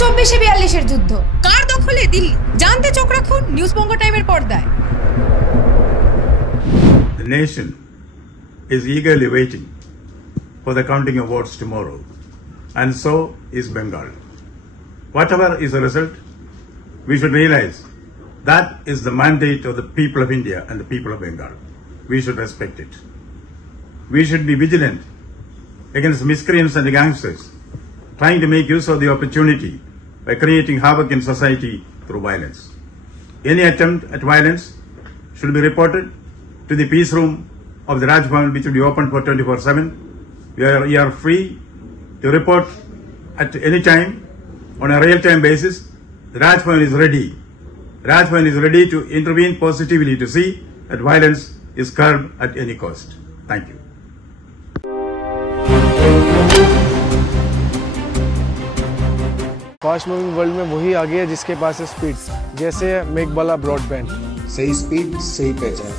24-42 যুদ্ধ কার দখলে দিল্লি জানতে চোখ রাখুন নিউজ বঙ্গ টাইমের পর্দায়। The nation is eagerly waiting for the counting of votes tomorrow, and so is Bengal. Whatever is the result, we should realize that is the mandate of the people of India and the people of Bengal. We should respect it. We should be vigilant against miscreants and gangsters trying to make use of the opportunity by creating havoc in society through violence. Any attempt at violence should be reported to the peace room of the Raj Bhavan, which will be open for 24/7. We are free to report at any time on a real-time basis. The Raj Bhavan is ready. Raj Bhavan is ready to intervene positively to see that violence is curbed at any cost. Thank you. Fast moving world में वही आगे है जिसके पास है speed, जैसे Meghbala broadband. सही speed सही पहचान।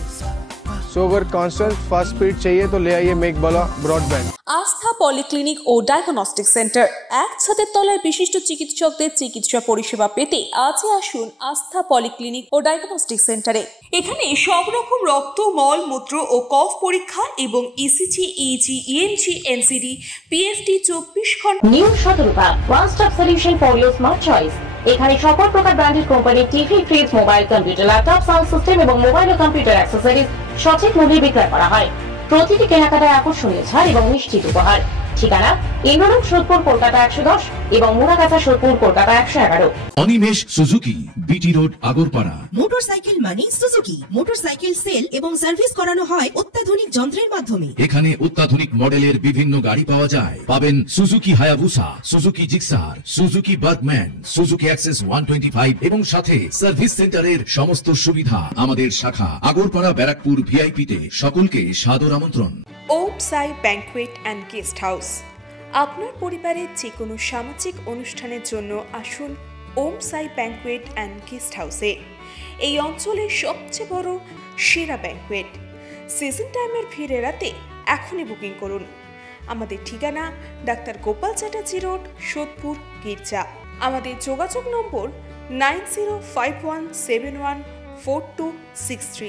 सो अगर कांस्टेंट फास्ट स्पीड चाहिए तो ले आइए मेघबाला ब्रॉडबैंड। আস্থা পলিক্লিনিক ও ডায়াগনস্টিক সেন্টার, এক ছাদের তলায় বিশিষ্ট চিকিৎসকদের চিকিৎসা পরিষেবা পেতে আজই আসুন আস্থা পলিক্লিনিক ও ডায়াগনস্টিক সেন্টারে। এখানে সব রকম রক্ত, মল, মূত্র ও কফ পরীক্ষা এবং ECG, easy, EMG, NCD, PFT 24 ঘন্টা। New Shatarupa one stop solution for your smart choice. এখানে সকল প্রকার ব্র্যান্ডেড কোম্পানির TV, fridge, mobile, computer, laptop, sound system এবং মোবাইল ও কম্পিউটার অ্যাক্সেসরিজ সঠিক মূল্যে বিক্রয় করা হয়। প্রতিটি কেনাকাটায় আকর্ষণীয় ছাড় এবং নিশ্চিত উপহার। ঠিকানা ইন্দ্রনগর, সোদপুর, কলকাতা 110 এবং Muragachha, Sodepur, Kolkata 111। Animesh Suzuki, BT road, Agarpara. Motorcycle মানে সুজুকি। মোটরসাইকেল সেল এবং সার্ভিস করানো হয় অত্যাধুনিক যন্ত্রের মাধ্যমে। এখানে অত্যাধুনিক মডেলের বিভিন্ন গাড়ি পাওয়া যায়। পাবেন Suzuki Hayabusa, Suzuki Gixxer, Suzuki Bergman, Suzuki access 125 এবং সাথে সার্ভিস সেন্টারের সমস্ত সুবিধা। আমাদের শাখা আগরপাড়া, ব্যারাকপুর ভিআইপি তে। সকলকে সাদর আমন্ত্রণ। ওম সাই ব্যাংকুয়েট অ্যান্ড গেস্ট হাউস। আপনার পরিবারের যে কোনো সামাজিক অনুষ্ঠানের জন্য আসুন ওম সাই ব্যাংকুয়েট অ্যান্ড গেস্ট হাউসে। এই অঞ্চলের সবচেয়ে বড় সেরা ব্যাংকুয়েট। সিজন টাইমের ভিড় এড়াতে এখনই বুকিং করুন। আমাদের ঠিকানা ডাক্তার গোপাল চ্যাটার্জি রোড, সোদপুর, গির্জা। আমাদের যোগাযোগ নম্বর 9051714263।